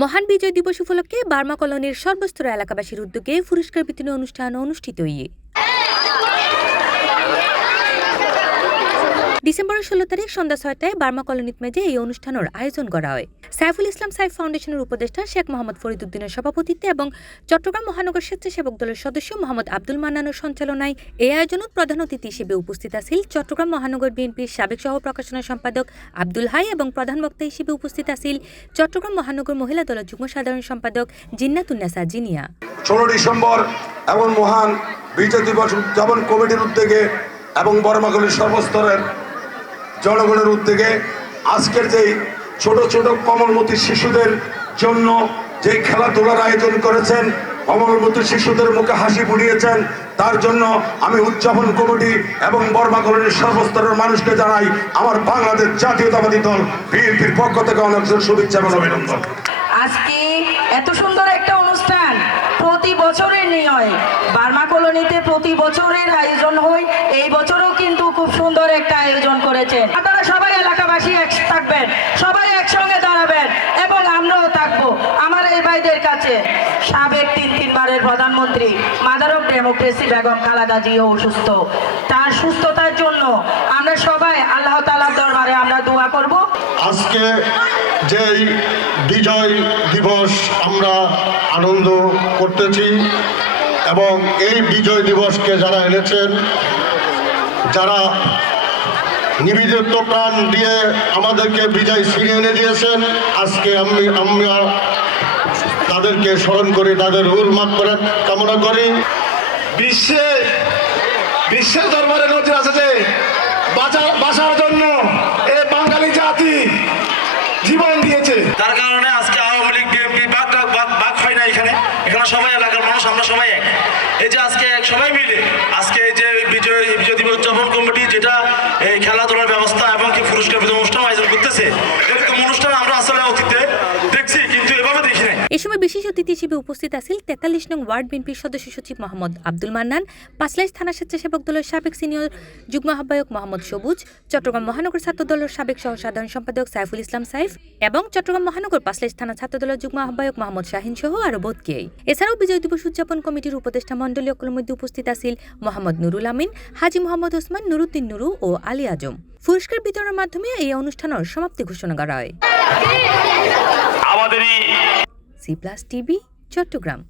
মহান বিজয় দিবস উপলক্ষে বার্মা কলোনির সর্বস্তর এলাকাবাসীর উদ্যোগে পুরস্কার বিতরণী অনুষ্ঠান অনুষ্ঠিত হয়ে ডিসেম্বরের 16 তারিখ সন্ধ্যা 6টায় বার্মা কলোনিত মেজে এই অনুষ্ঠানের আয়োজন করা হয়। সাইফুল ইসলাম সাইফ ফাউন্ডেশনের উপদেষ্টা শেখ মোহাম্মদ ফরিদউদ্দিনের সভাপতিত্বে এবং চট্টগ্রাম মহানগর স্বেচ্ছাসেবক দলের সদস্য মোহাম্মদ আব্দুল মান্নানের সঞ্চালনায় এই আয়োজনত প্রধান অতিথি হিসেবে উপস্থিত আছেন চট্টগ্রাম মহানগর বিএনপির সাবেক সহ প্রকাশনা সম্পাদক আব্দুল হাই এবং প্রধান বক্তা হিসেবে উপস্থিত আছেন চট্টগ্রাম মহানগর মহিলা দলের যুগ্ম সাধারণ সম্পাদক জিন্নাতুন্নেসা জিনিয়া। 16 ডিসেম্বর এবং মহান বিজয় দিবস উদযাপন কমিটির উদ্যোগে এবং বার্মা কলোনির সর্বস্তরের জনগণের উদ্যোগে আজকের যেই ছোট ছোট কমলমতি শিশুদের জন্য যে খেলাধুলার আয়োজন করেছেন, কমলমতি শিশুদের মুখে হাসি ফুটিয়েছেন, তার জন্য আমি উদযাপন কমিটি এবং বার্মা কলোনির সর্বস্তরের মানুষকে জানাই আমার বাংলাদেশ জাতীয়তাবাদী দল বিএনপির পক্ষ থেকে অনেক শুভেচ্ছা এবং অভিনন্দন। আজকে এত সুন্দর একটা অনুষ্ঠান প্রতি বছরের নিয়ম বার্মা কলোনিতে প্রতি বছরের আয়োজন হয়। এই বছরও কিন্তু খুব সুন্দর একটা আয়োজন করেছেন। আপনারা সবাই এলাকাবাসী থাকবেন, সবাই একসঙ্গে দাঁড়াবেন এবং আমরাও থাকবো। আমার এই ভাইদের কাছে সাবেক তিনবারের প্রধানমন্ত্রী mother of democracy Begum Khaleda Jio অসুস্থ, তার সুস্থতার জন্য আমরা সবাই আল্লাহ তাআলার দরবারে আমরা দোয়া করব। আজকে যেই বিজয় দিবস আমরা আনন্দ করতেছি এবং এই বিজয় দিবসকে যারা এনেছেন, যারা নিবেদিত প্রাণ দিয়ে আমাদেরকে বিজয় ছিনিয়ে এনে দিয়েছেন, আজকে আমরা তাদেরকে স্মরণ করি, তাদের রুহুল মাগফিরাত কামনা করি। বিশ্বের দরবারে নজির আছে যে বাঁচার জন্য এই বাঙালি জাতি জীবন দিয়েছে। তার কারণে আজকে আওয়ামী লীগ বিএনপি বাক হয় না। এখানে সবাই এলাকার মানুষ, আমরা সবাই এক। এই যে আজকে সবাই মিলে আজকে এই যে বিজয় দিবস উদযাপন কমিটি যেটা এই খেলাধুলার ব্যবস্থা এবং কি পুরস্কার বিতরণ অনুষ্ঠান আয়োজন করতেছে, এরকম অনুষ্ঠান আমরা আসলে অতীতে দেখছি কিন্তু এভাবে দেখি নাই। এ সময় বিশেষ অতিথি হিসেবে উপস্থিত আছেন 43 নং ওয়ার্ড বিএনপির সদস্য সচিব মোহাম্মদ আব্দুল মান্নান, পাঁচলাইশ থানা স্বেচ্ছাসেবক দলের সাবেক সিনিয়র যুগ্ম আহ্বায়ক মোহাম্মদ সবুজ, চট্টগ্রাম মহানগর ছাত্র দলের সাবেক সহ সাধারণ সম্পাদক সাইফুল ইসলাম সাইফ এবং চট্টগ্রাম মহানগর পাঁচলাইশ থানা ছাত্র দলের যুগ্ম আহ্বায়ক মোহাম্মদ শাহিন সহ আরো বোধকেই। এছাড়াও বিজয় দিবস উদযাপন কমিটির উপদেষ্টা মণ্ডলীর মধ্যে উপস্থিত আছেন মোহাম্মদ নুরুল আমিন, হাজি মোহাম্মদ ওসমান, নুরুদ্দিন নুরু ও আলী আজম। পুরস্কার বিতরণের মাধ্যমে এই অনুষ্ঠানের সমাপ্তি ঘোষণা করা হয়। C plus TV, Chittagong.